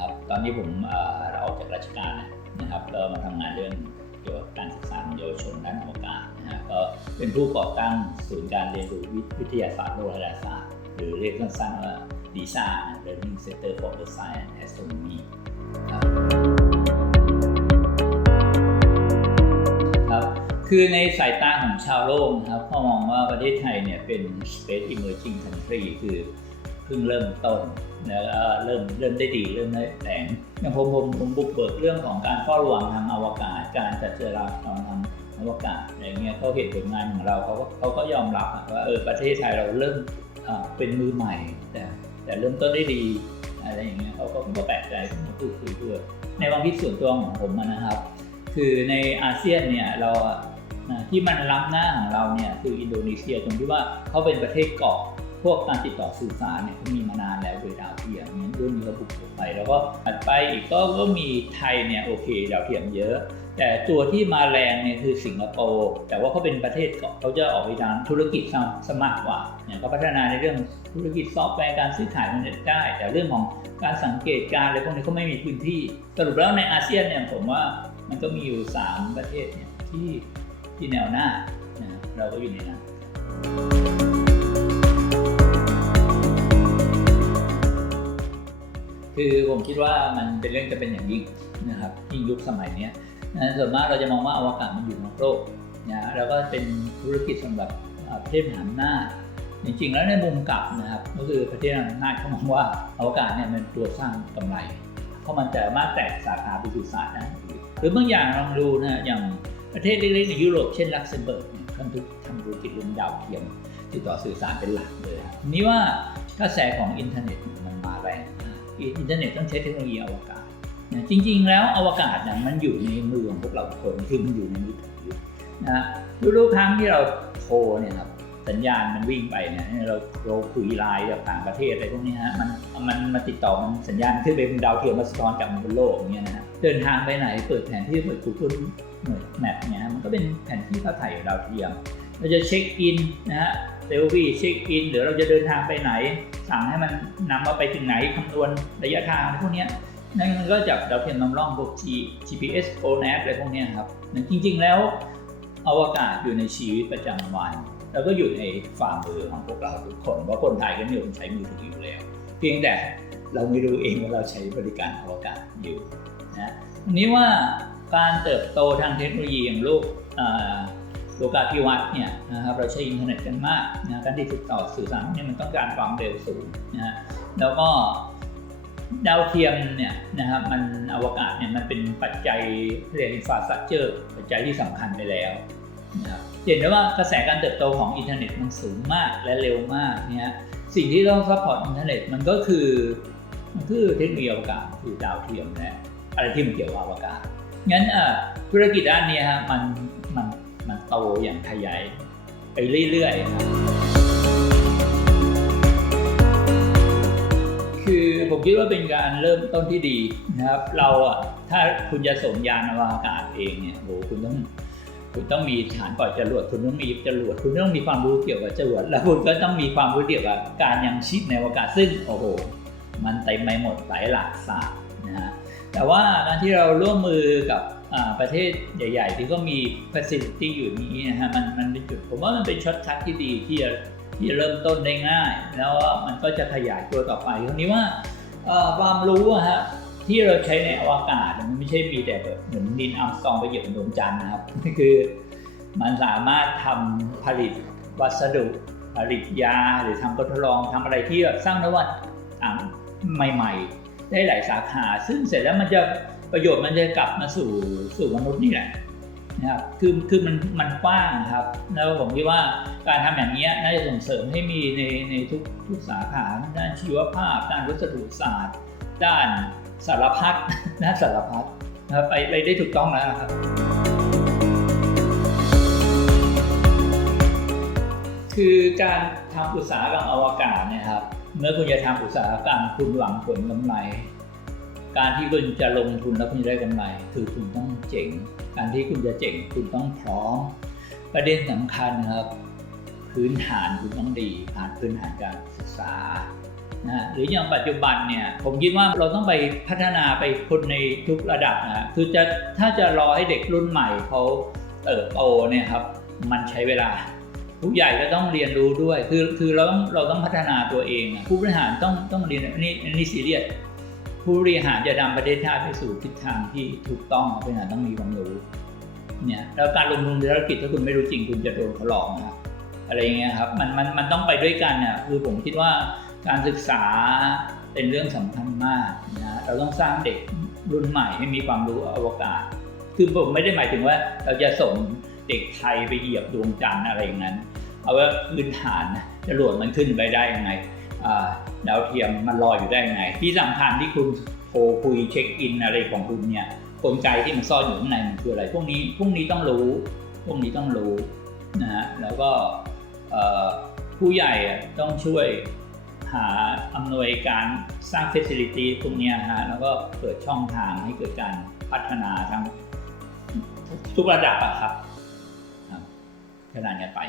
ครับ ตอนนี้ผมเราออกจากราชการนะครับก็มาทำงานเรื่องเกี่ยวกับการศึกษาของเยาวชนด้านอวกาศนะฮะก็เป็นผู้ก่อตั้งศูนย์การเรียนรู้วิทยาศาสตร์โลกและศาสตร์หรือเรียกสั้นๆว่าดีซ่า Learning Center for the Science and Astronomy ครับคือในสายตาของชาวโลกนะครับก็มองว่าประเทศไทยเนี่ยเป็น Space Emerging Country คือ พิ่งเริ่มต้นเริ่มเริ่มได้ดีเริ่มได้แรงอย่างผมผมผมบุกเบิกเรื่องของการเฝ้าระวังทางอวกาศ การจัดเจราจรทางอวกาศอะไรเงี้ยเขาเห็นผลงานของเราเขาก็เขาก็ยอมรับว่าเออประเทศไทยเราเริ่มเป็นมือใหม่ แต่แต่เริ่มต้นได้ดีอะไรอย่างเงี้ยเขาก็ก็แปลกใจมาพูดคุยด้วยในความคิดส่วนตัวของผมนะครับ คือในอาเซียนเนี่ยเราที่มันล้ำหน้าของเราเนี่ยคืออินโดนีเซียตรงที่ว่าเขาเป็นประเทศเกาะ พวกการติดต่อสื่อสารเนี่ยเขามีมานานแล้วโดยดาวเทียมเนี่ยด้วยมีระบบทั่วไปแล้วก็ถัดไปอีกก็ก็มีไทยเนี่ยโอเคดาวเทียมเยอะ แต่ตัวที่มาแรงเนี่ยคือสิงคโปร์แต่ว่าเขาเป็นประเทศเกาะเขาจะออกไปทางธุรกิจซะซะมากกว่าเนี่ยก็พัฒนาในเรื่องธุรกิจซอฟต์แวร์การซื้อขายมันได้ แต่เรื่องของการสังเกตการณ์อะไรพวกนี้เขาไม่มีพื้นที่สรุปแล้วในอาเซียนเนี่ยผมว่ามันก็มีอยู่ 3 ประเทศเนี่ยที่ที่แนวหน้านะเราก็อยู่ในนั้น คือผมคิดว่ามันเป็นเรื่องจะเป็นอย่างยิ่งนะครับยิ่งยุคสมัยนี้นะส่วนมากเราจะมองว่าอวกาศมันอยู่นอกโลกนะแล้วก็เป็นธุรกิจสำหรับประเทศมหาอำนาจจริงๆ แล้วในมุมกลับนะครับก็คือประเทศมหาอำนาจเขามองว่าอวกาศเนี่ยมันตัวสร้างกำไร เพราะมันจะสามารถแตกสาขาไปสู่ศาสตร์ได้หรือบางอย่างลองดูนะอย่างประเทศเล็กๆในยุโรปเช่นลักเซมเบิร์กเนี่ยทำธุทำธุรกิจเรื่องดาวเทียมติดต่อสื่อสารเป็นหลักเลยนี่ว่ากระแสของอินเทอร์เน็ตมันมาแรงนะ อินเทอร์เน็ตต้องใช้เทคโนโลยีอวกาศนะจริง ๆ แล้วอวกาศเนี่ยมันอยู่ในมือของพวกเราทุกคนคือมันอยู่ในมือถือนะทุกๆครั้งที่เราโทรเนี่ยครับสัญญาณมันวิ่งไปเนี่ยเราเราคุยไลน์กับต่างประเทศอะไรพวกนี้ฮะมันมันมาติดต่อมันสัญญาณขึ้นไปเป็นดาวเทียมมาสะท้อนกลับมาบนโลกอย่างเงี้ยนะฮะเดินทางไปไหนเปิดแผนที่เปิด Google Map เนี่ยมันก็เป็นแผนที่ภาพถ่ายดาวเทียม เราจะเช็คอินนะฮะ เซลฟี่เช็คอินหรือเราจะเดินทางไปไหน สั่งให้มันนำเราไปถึงไหนคำนวณระยะทางพวกนี้นั่นมันก็จากดาวเทียมนำร่องพวก G GPS ONAP อะไรพวกนี้ครับจริง ๆ แล้วอวกาศอยู่ในชีวิตประจำวัน แล้วก็อยู่ในฝ่ามือของพวกเราทุกคนว่าคนไทยก็นิยมใช้มือถืออยู่แล้ว เพียงแต่เราไม่รู้เองว่าเราใช้บริการอวกาศอยู่นะทีนี้ว่าการเติบโตทางเทคโนโลยีอย่างโลก โลกาภิวัตน์เนี่ยนะครับเราใช้อินเทอร์เน็ตกันมากนะการติดต่อสื่อสารเนี่ยมันต้องการความเร็วสูงนะฮะแล้วก็ดาวเทียมเนี่ยนะครับมันอวกาศเนี่ยมันเป็นปัจจัยเรียกอินฟราสตรักเจอร์ปัจจัยที่สำคัญไปแล้วนะครับเห็นได้ว่ากระแสการเติบโตของอินเทอร์เน็ตมันสูงมากและเร็วมากเนี่ยสิ่งที่ต้องซัพพอร์ตอินเทอร์เน็ตมันก็คือมันคือเทคโนโลยีอวกาศคือดาวเทียมและอะไรที่มันเกี่ยวกับอวกาศงั้นอะธุรกิจด้านนี้ฮะมันมันมัน โตอย่างขยายไปเรื่อยๆครับคือผมคิดว่าเป็นการเริ่มต้นที่ดีนะครับ เราอะถ้าคุณจะส่งยานอวกาศเองเนี่ยโหคุณต้องคุณต้องมีฐานปล่อยจรวดคุณต้องมีจรวดคุณต้องมีความรู้เกี่ยวกับจรวดแล้วคุณก็ต้องมีความรู้เกี่ยวกับการยังชีพในอวกาศซึ่งโอ้โห มันเต็มไปหมดหลายหลักศาสตร์นะฮะแต่ว่าการที่เราร่วมมือกับ ประเทศใหญ่ ๆ ที่ก็มี facility อยู่นี้นะฮะมันมันเป็นจุด ผมว่ามันเป็นช็อตคัทที่ดีที่จะที่จะเริ่มต้นได้ง่าย แล้วมันก็จะขยายตัวต่อไปทีนี้ว่าความรู้อะฮะที่เราใช้ในอวกาศมันไม่ใช่มีแต่แบบเหมือนนินอัมสตองไปเหยียบบนดวงจันทร์นะครับคือมันสามารถทำผลิตวัสดุผลิตยาหรือทำทดลองทำอะไรที่แบบสร้างนวัตกรรมใหม่ ๆ ได้หลายสาขา ซึ่งเสร็จแล้วมันจะ ประโยชน์มันจะกลับมาสู่สู่มนุษย์นี่แหละนะครับคือคือมันมันกว้างครับแล้วผมคิดว่าการทำอย่างนี้น่าจะส่งเสริมให้มีในในทุกทุกสาขาด้านชีวภาพ ด้านวัสดุศาสตร์ ด้านสารพัดด้านสารพัดนะครับไปไปได้ถูกต้องแล้วนะครับคือการทำอุตสาหกรรมอวกาศเนี่ยครับเมื่อคุณจะทำอุตสาหกรรมคุณหวังผลกำไร การที่คุณจะลงทุนแล้วคุณจะได้กำไร คือคุณต้องเจ๋ง การที่คุณจะเจ๋งคุณต้องพร้อม ประเด็นสำคัญครับ พื้นฐานคุณต้องดี ผ่านพื้นฐานการศึกษานะฮะหรืออย่างปัจจุบันเนี่ยผมคิดว่าเราต้องไปพัฒนาไปคนในทุกระดับนะคือจะถ้าจะรอให้เด็กรุ่นใหม่เขาเติบโตเนี่ยครับมันใช้เวลา ผู้ใหญ่ก็ต้องเรียนรู้ด้วย คือคือเราต้องเราต้องพัฒนาตัวเองอะผู้บริหารต้องต้องเรียนนนี้อันนี้ซีเรียส ผู้บริหารจะนำประเทศชาติไปสู่ทิศทางที่ถูกต้องผู้บริหารต้องมีความรู้เนี่ยแล้วการลงทุนในธุรกิจถ้าคุณไม่รู้จริงคุณจะโดนเขาหลอกนะอะไรเงี้ยครับมันมันมันต้องไปด้วยกันเนี่ยคือผมคิดว่าการศึกษาเป็นเรื่องสำคัญมากนะเราต้องสร้างเด็กรุ่นใหม่ให้มีความรู้อวกาศ คือผมไม่ได้หมายถึงว่าเราจะส่งเด็กไทยไปเหยียบดวงจันทร์อะไรอย่างนั้น เอาว่าพื้นฐานนะจรวดมันขึ้นไปได้ยังไง ดาวเทียมมันลอยอยู่ได้ยังไง ที่สำคัญที่คุณโทรคุยเช็คอินอะไรของคุณเนี่ยกลไกที่มันซ่อนอยู่ข้างในมันคืออะไร พวกนี้พวกนี้ต้องรู้ พวกนี้ต้องรู้นะฮะแล้วก็ผู้ใหญ่ต้องช่วยหาอำนวยการสร้าง facility พวกนี้ฮะแล้วก็เปิดช่องทางให้เกิดการพัฒนาทั้งทุกระดับอะครับขนาดนี้ไป